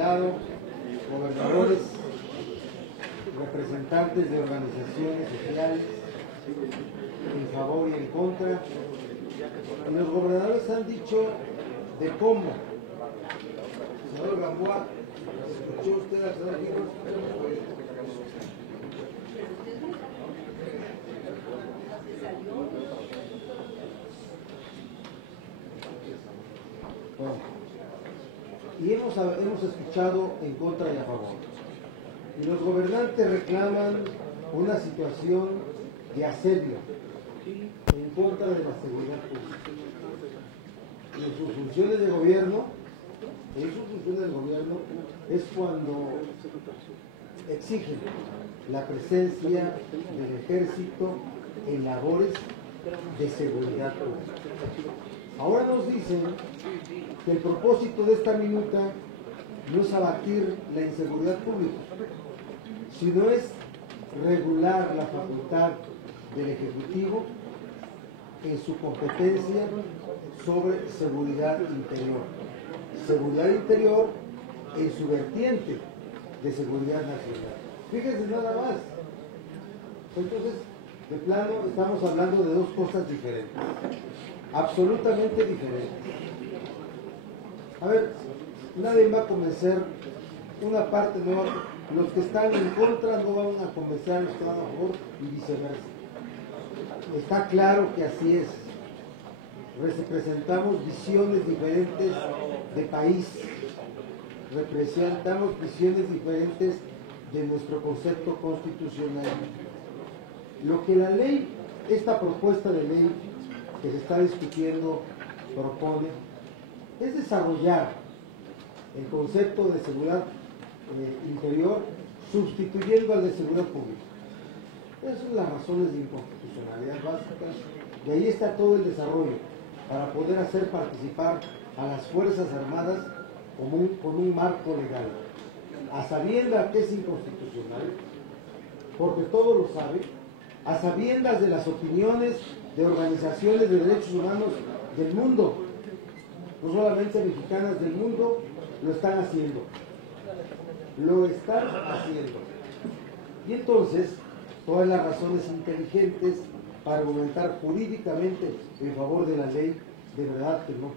Gobernadores, representantes de organizaciones sociales en favor y en contra, y los gobernadores han dicho de cómo. Señor Gamboa, ¿escuchó usted al señor Guido? Bueno, y hemos escuchado en contra y a favor. Y los gobernantes reclaman una situación de asedio en contra de la seguridad pública. Y en sus funciones de gobierno, es cuando exigen la presencia del ejército en labores de seguridad pública. Ahora nos dicen que el propósito de esta minuta no es abatir la inseguridad pública, sino es regular la facultad del Ejecutivo en su competencia sobre seguridad interior. Seguridad interior en su vertiente de seguridad nacional. Fíjense nada más. Entonces, de plano, estamos hablando de dos cosas diferentes. Absolutamente diferentes. A ver, nadie va a convencer una parte, no, los que están en contra no van a convencer a los que están a favor y viceversa. Está claro que así es. Representamos visiones diferentes de país, representamos visiones diferentes de nuestro concepto constitucional. Lo que la ley, esta propuesta de ley que se está discutiendo, propone, es desarrollar el concepto de seguridad interior sustituyendo al de seguridad pública. Esas son las razones de inconstitucionalidad básicas, y ahí está todo el desarrollo para poder hacer participar a las Fuerzas Armadas con un marco legal, a sabiendas que es inconstitucional, porque todo lo sabe, a sabiendas de las opiniones de organizaciones de derechos humanos del mundo, no solamente mexicanas, del mundo, lo están haciendo. Y entonces, todas las razones inteligentes para argumentar jurídicamente en favor de la ley, de verdad que no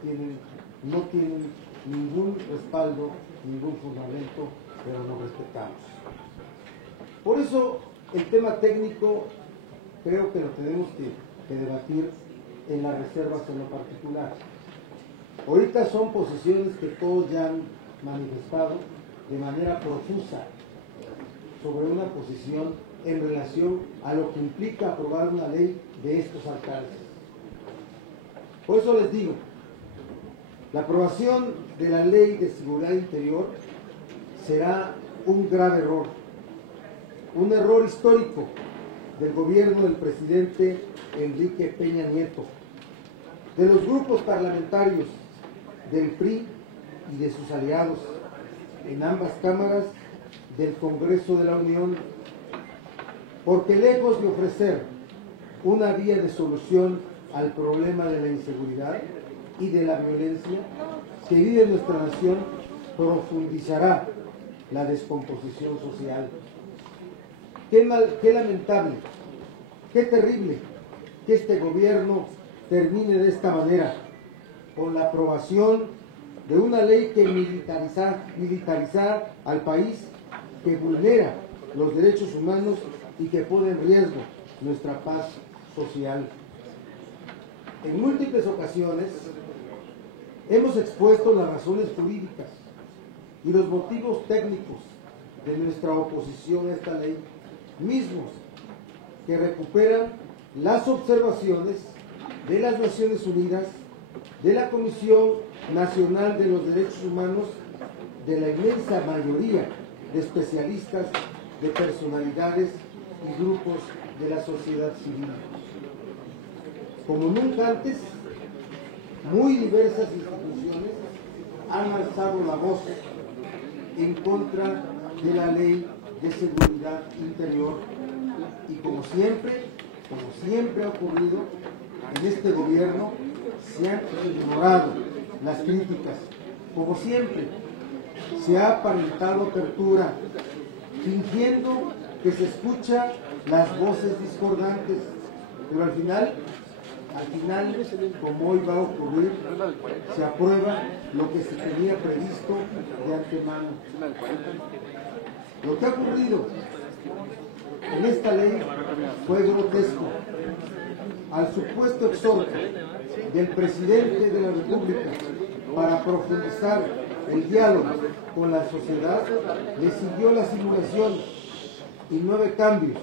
tienen ningún respaldo, ningún fundamento, pero lo respetamos. Por eso, el tema técnico creo que lo tenemos que debatir en las reservas en lo particular. Ahorita son posiciones que todos ya han manifestado de manera profusa sobre una posición en relación a lo que implica aprobar una ley de estos alcances. Por eso les digo, la aprobación de la ley de seguridad interior será un grave error, un error histórico del gobierno del presidente Enrique Peña Nieto, de los grupos parlamentarios del PRI y de sus aliados en ambas cámaras del Congreso de la Unión, porque lejos de ofrecer una vía de solución al problema de la inseguridad y de la violencia que vive nuestra nación, profundizará la descomposición social. Qué lamentable, qué terrible que este gobierno termine de esta manera, con la aprobación de una ley que militarizar al país, que vulnera los derechos humanos y que pone en riesgo nuestra paz social. En múltiples ocasiones hemos expuesto las razones jurídicas y los motivos técnicos de nuestra oposición a esta ley, mismos que recuperan las observaciones de las Naciones Unidas, de la Comisión Nacional de los Derechos Humanos, de la inmensa mayoría de especialistas, de personalidades y grupos de la sociedad civil. Como nunca antes, muy diversas instituciones han alzado la voz en contra de la ley de seguridad interior, y como siempre ha ocurrido en este gobierno, se han ignorado las críticas, como siempre se ha aparentado apertura, fingiendo que se escuchan las voces discordantes, pero al final, como hoy va a ocurrir, se aprueba lo que se tenía previsto de antemano. Lo que ha ocurrido en esta ley fue grotesco. Al supuesto exhorto del presidente de la República para profundizar el diálogo con la sociedad, le siguió la simulación y 9 cambios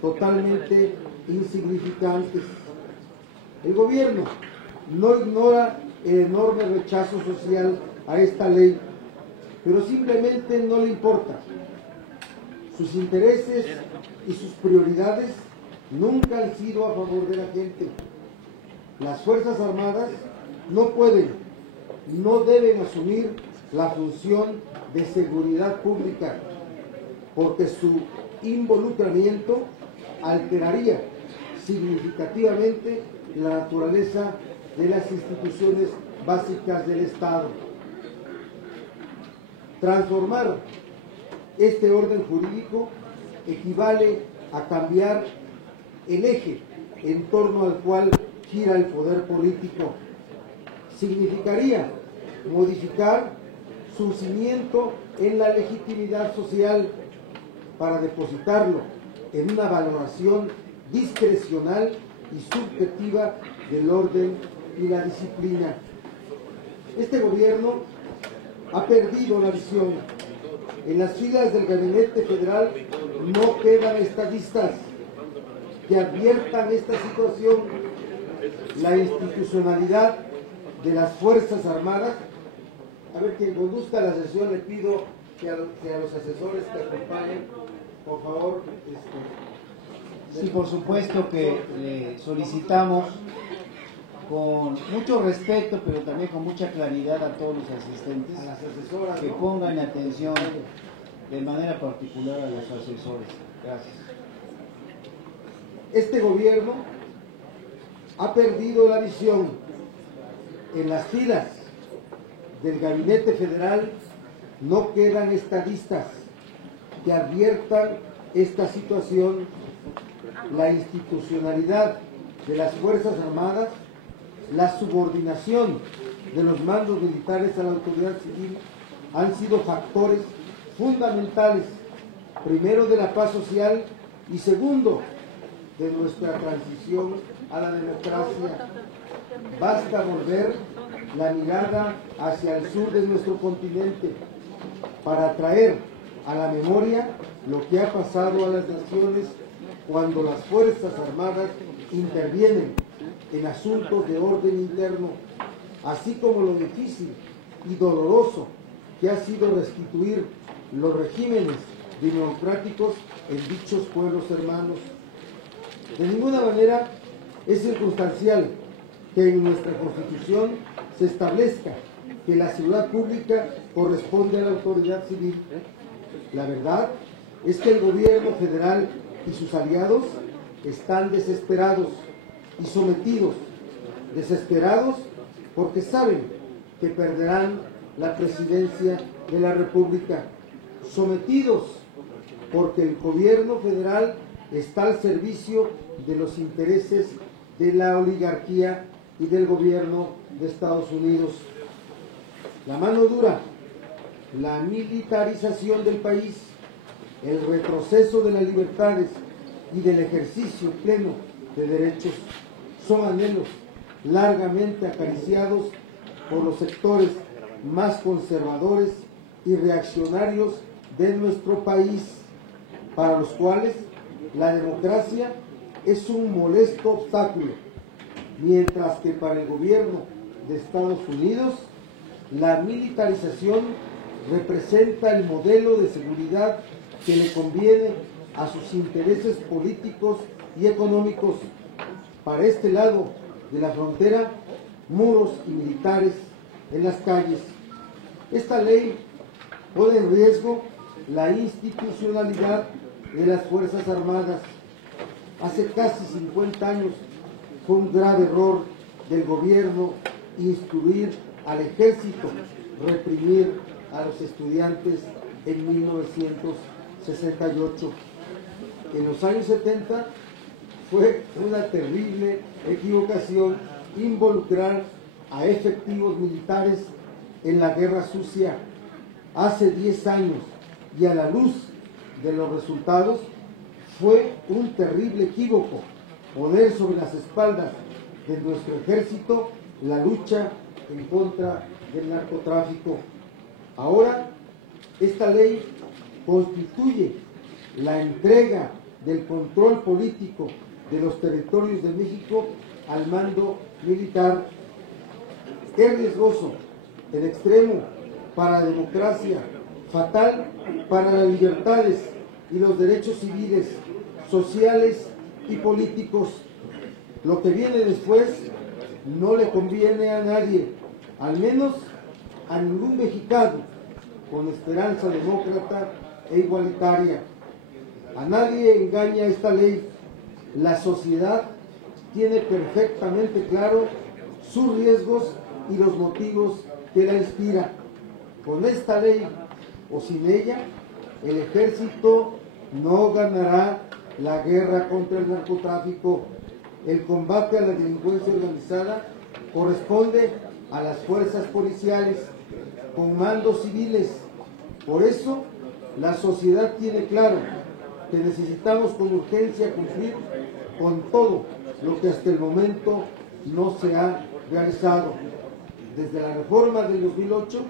totalmente insignificantes. El gobierno no ignora el enorme rechazo social a esta ley, pero simplemente no le importa. Sus intereses y sus prioridades nunca han sido a favor de la gente. Las Fuerzas Armadas no pueden, no deben asumir la función de seguridad pública, porque su involucramiento alteraría significativamente la naturaleza de las instituciones básicas del Estado. Transformar este orden jurídico equivale a cambiar el eje en torno al cual gira el poder político. Significaría modificar su cimiento en la legitimidad social para depositarlo en una valoración discrecional y subjetiva del orden y la disciplina. Este gobierno ha perdido la visión. En las filas del Gabinete Federal no quedan estadistas que adviertan esta situación. La institucionalidad de las Fuerzas Armadas. A ver, quien conduzca la sesión, le pido que a los asesores que acompañen, por favor. Sí, por supuesto que le solicitamos con mucho respeto, pero también con mucha claridad a todos los asistentes, A las asesoras, que ¿no? pongan atención de manera particular a los asesores. Gracias. Este gobierno ha perdido la visión. En las filas del Gabinete Federal no quedan estadistas que adviertan esta situación. La institucionalidad de las Fuerzas Armadas, la subordinación de los mandos militares a la autoridad civil han sido factores fundamentales, primero de la paz social y segundo de nuestra transición a la democracia. Basta volver la mirada hacia el sur de nuestro continente para traer a la memoria lo que ha pasado a las naciones cuando las Fuerzas Armadas intervienen en asuntos de orden interno, así como lo difícil y doloroso que ha sido restituir los regímenes democráticos en dichos pueblos hermanos. De ninguna manera es circunstancial que en nuestra Constitución se establezca que la seguridad pública corresponde a la autoridad civil. La verdad es que el gobierno federal y sus aliados están desesperados y sometidos, desesperados porque saben que perderán la presidencia de la República, sometidos porque el gobierno federal está al servicio de los intereses de la oligarquía y del gobierno de Estados Unidos. La mano dura, la militarización del país, el retroceso de las libertades y del ejercicio pleno de derechos son anhelos largamente acariciados por los sectores más conservadores y reaccionarios de nuestro país, para los cuales la democracia es un molesto obstáculo, mientras que para el gobierno de Estados Unidos la militarización representa el modelo de seguridad que le conviene a sus intereses políticos y económicos. Para este lado de la frontera, muros y militares en las calles. Esta ley pone en riesgo la institucionalidad de las Fuerzas Armadas. Hace casi 50 años fue un grave error del gobierno instruir al ejército, reprimir a los estudiantes en 1968. En los años 70 fue una terrible equivocación involucrar a efectivos militares en la guerra sucia. Hace 10 años, y a la luz de los resultados, fue un terrible equívoco poner sobre las espaldas de nuestro ejército la lucha en contra del narcotráfico. Ahora, esta ley constituye la entrega del control político de los territorios de México al mando militar. Es riesgoso, en extremo, para la democracia, fatal para las libertades y los derechos civiles, sociales y políticos. Lo que viene después no le conviene a nadie, al menos a ningún mexicano con esperanza demócrata e igualitaria. A nadie engaña esta ley. La sociedad tiene perfectamente claro sus riesgos y los motivos que la inspiran. Con esta ley o sin ella, el ejército no ganará la guerra contra el narcotráfico. El combate a la delincuencia organizada corresponde a las fuerzas policiales con mandos civiles. Por eso, la sociedad tiene claro que necesitamos con urgencia cumplir con todo lo que hasta el momento no se ha realizado. Desde la reforma del 2008,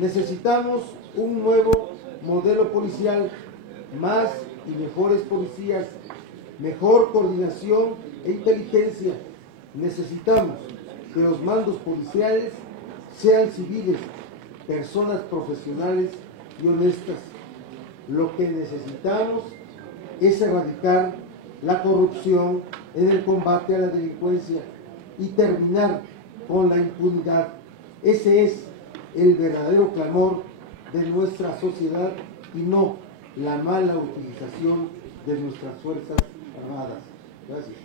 necesitamos un nuevo modelo policial, más y mejores policías, mejor coordinación e inteligencia. Necesitamos que los mandos policiales sean civiles, personas profesionales y honestas. Lo que necesitamos es erradicar la corrupción en el combate a la delincuencia y terminar con la impunidad. Ese es el verdadero clamor de nuestra sociedad y no la mala utilización de nuestras Fuerzas Armadas. Gracias.